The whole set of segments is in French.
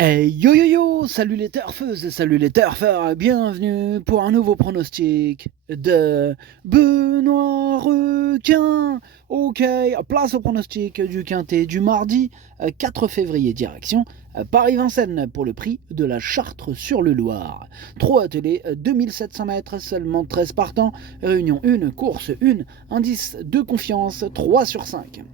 Hey yo yo yo, salut les turfeuses et salut les turfeurs, bienvenue pour un nouveau pronostic de Benoît Requin. Ok, place au pronostic du quintet du mardi 4 février, direction Paris-Vincennes pour le prix de la Chartre sur le Loir. 3 attelés, 2700 mètres, seulement 13 partants, réunion 1, course 1, indice de confiance 3 sur 5.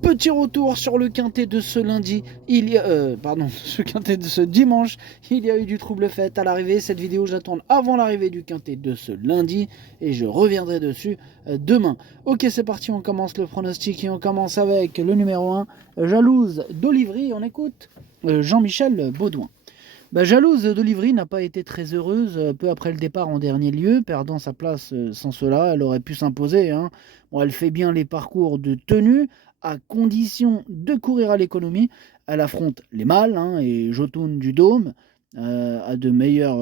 Petit retour sur le quintet de ce lundi, ce quintet de ce dimanche, il y a eu du trouble fait à l'arrivée. Cette vidéo, je la tourne avant l'arrivée du quintet de ce lundi et je reviendrai dessus demain. Ok, c'est parti, on commence le pronostic et on commence avec le numéro 1, Jalouse d'Olivry. On écoute Jean-Michel Baudouin. Jalouse d'Olivry n'a pas été très heureuse peu après le départ en dernier lieu, perdant sa place sans cela, elle aurait pu s'imposer. Bon, elle fait bien les parcours de tenue, à condition de courir à l'économie. Elle affronte les mâles et Jotun du Dôme, à de meilleurs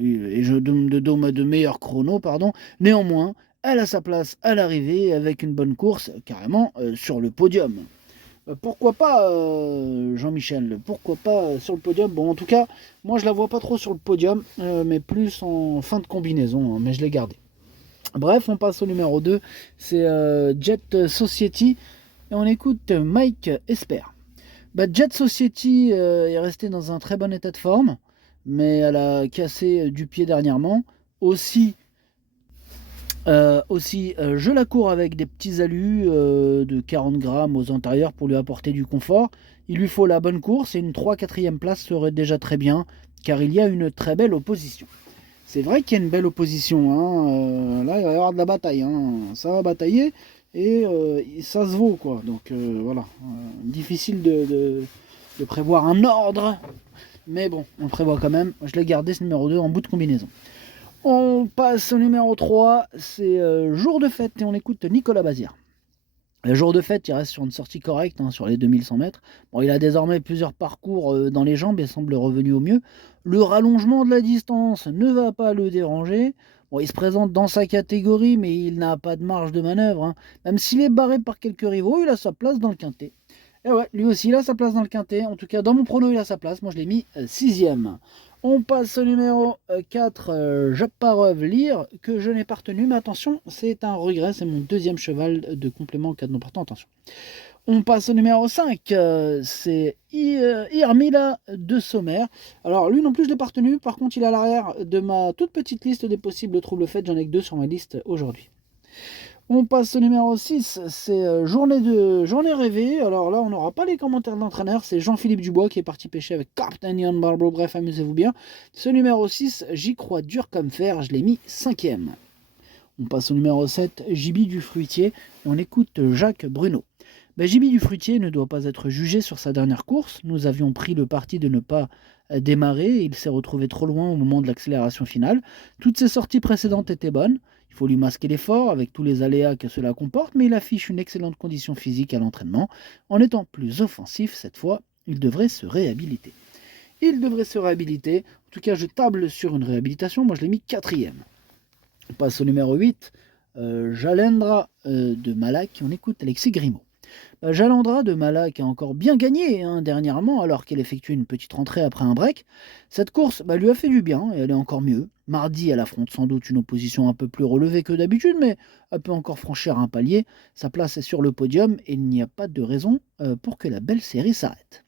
de meilleurs chronos, pardon. Néanmoins, elle a sa place à l'arrivée avec une bonne course, carrément sur le podium. Pourquoi pas Jean-Michel? Pourquoi pas sur le podium? Bon, en tout cas, moi je la vois pas trop sur le podium, mais plus en fin de combinaison, mais je l'ai gardé. Bref, on passe au numéro 2, c'est Jet Society, et on écoute Mike Esper. Jet Society est restée dans un très bon état de forme, mais elle a cassé du pied dernièrement. Aussi, je la cours avec des petits alus de 40 grammes aux antérieurs pour lui apporter du confort. Il lui faut la bonne course et une 3-4e place serait déjà très bien, car il y a une très belle opposition. C'est vrai qu'il y a une belle opposition. Là, il va y avoir de la bataille. Ça va batailler et ça se vaut, quoi. Donc voilà. Difficile de prévoir un ordre, mais bon, on le prévoit quand même. Je l'ai gardé ce numéro 2 en bout de combinaison. On passe au numéro 3, c'est Jour de fête et on écoute Nicolas Bazir. Le jour de fête, il reste sur une sortie correcte, sur les 2100 mètres. Bon, il a désormais plusieurs parcours dans les jambes et semble revenu au mieux. Le rallongement de la distance ne va pas le déranger. Bon, il se présente dans sa catégorie, mais il n'a pas de marge de manœuvre. Même s'il est barré par quelques rivaux, il a sa place dans le quintet. Et ouais, lui aussi, il a sa place dans le quintet. En tout cas, dans mon prono, il a sa place. Moi, je l'ai mis 6e. On passe au numéro 4, Japarov Lire, que je n'ai pas retenu. Mais attention, c'est un regret. C'est mon deuxième cheval de complément 4 non partant. Attention. On passe au numéro 5, c'est Irmila de Sommer. Alors, lui non plus, je ne l'ai pas retenu. Par contre, il est à l'arrière de ma toute petite liste des possibles troubles faits. J'en ai que 2 sur ma liste aujourd'hui. On passe au numéro 6, c'est journée rêvée. Alors là, on n'aura pas les commentaires de l'entraîneur, c'est Jean-Philippe Dubois qui est parti pêcher avec Captain Ian Barbeau. Bref, amusez-vous bien. Ce numéro 6, j'y crois dur comme fer, je l'ai mis 5e. On passe au numéro 7, Jibi du Fruitier, et on écoute Jacques Bruno. Jibi du Fruitier ne doit pas être jugé sur sa dernière course. Nous avions pris le parti de ne pas démarrer, et il s'est retrouvé trop loin au moment de l'accélération finale. Toutes ses sorties précédentes étaient bonnes. Il faut lui masquer l'effort avec tous les aléas que cela comporte, mais il affiche une excellente condition physique à l'entraînement. En étant plus offensif cette fois, il devrait se réhabiliter. En tout cas, je table sur une réhabilitation. Moi, je l'ai mis 4e. On passe au numéro 8, Jalendra de Malak. On écoute Alexis Grimaud. Jalandra de Malak a encore bien gagné dernièrement alors qu'elle effectue une petite rentrée après un break. Cette course lui a fait du bien et elle est encore mieux. Mardi, elle affronte sans doute une opposition un peu plus relevée que d'habitude, mais elle peut encore franchir un palier. Sa place est sur le podium et il n'y a pas de raison pour que la belle série s'arrête.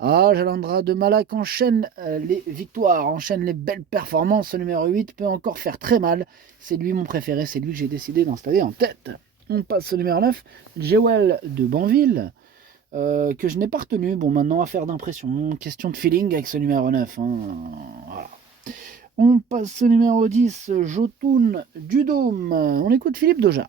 Jalandra de Malak enchaîne les victoires, enchaîne les belles performances. Ce numéro 8 peut encore faire très mal. C'est lui mon préféré, c'est lui que j'ai décidé d'installer en tête. On passe au numéro 9, Jewel de Banville, que je n'ai pas retenu. Bon, maintenant, affaire d'impression, question de feeling avec ce numéro 9. Voilà. On passe au numéro 10, Jotun du Dôme. On écoute Philippe Dojar.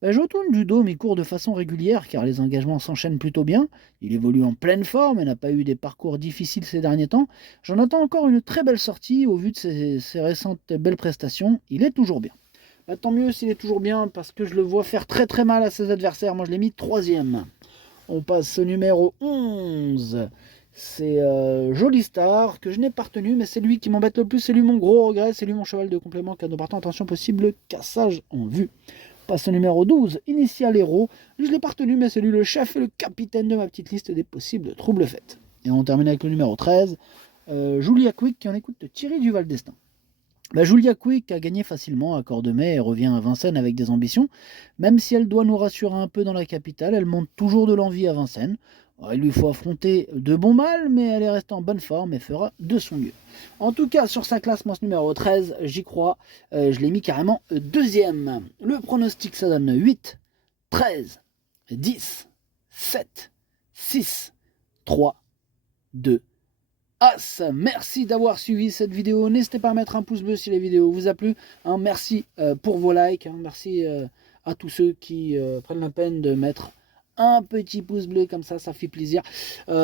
Jotun du Dôme, il court de façon régulière car les engagements s'enchaînent plutôt bien. Il évolue en pleine forme et n'a pas eu des parcours difficiles ces derniers temps. J'en attends encore une très belle sortie au vu de ses récentes belles prestations. Il est toujours bien. Tant mieux s'il est toujours bien parce que je le vois faire très très mal à ses adversaires. Moi je l'ai mis 3e. On passe au numéro 11. C'est Joli Star que je n'ai pas retenu, mais c'est lui qui m'embête le plus. C'est lui mon gros regret. C'est lui mon cheval de complément. Cadeau partant, attention possible, cassage en vue. On passe au numéro 12, Initial Héros. Je ne l'ai pas retenu, mais c'est lui le chef et le capitaine de ma petite liste des possibles troubles faits. Et on termine avec le numéro 13, Julia Quick qui en écoute Thierry Duval d'Estaing. Julia Quick a gagné facilement à Cordemais et revient à Vincennes avec des ambitions. Même si elle doit nous rassurer un peu dans la capitale, elle montre toujours de l'envie à Vincennes. Il lui faut affronter de bons mâles, mais elle est restée en bonne forme et fera de son mieux. En tout cas, sur sa classe, ce numéro 13, j'y crois. Je l'ai mis carrément deuxième. Le pronostic, ça donne 8, 13, 10, 7, 6, 3, 2, As. Merci d'avoir suivi cette vidéo. N'hésitez pas à mettre un pouce bleu si la vidéo vous a plu. Merci pour vos likes. Merci à tous ceux qui prennent la peine de mettre un petit pouce bleu comme ça fait plaisir. N'hésitez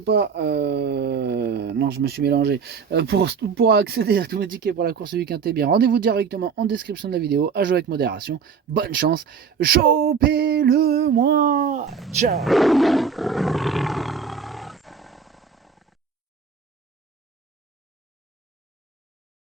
pas, non je me suis mélangé, pour accéder à tous mes tickets pour la course du Quintet, bien rendez-vous directement en description de la vidéo, à jouer avec modération, bonne chance, chopez-le moi, ciao.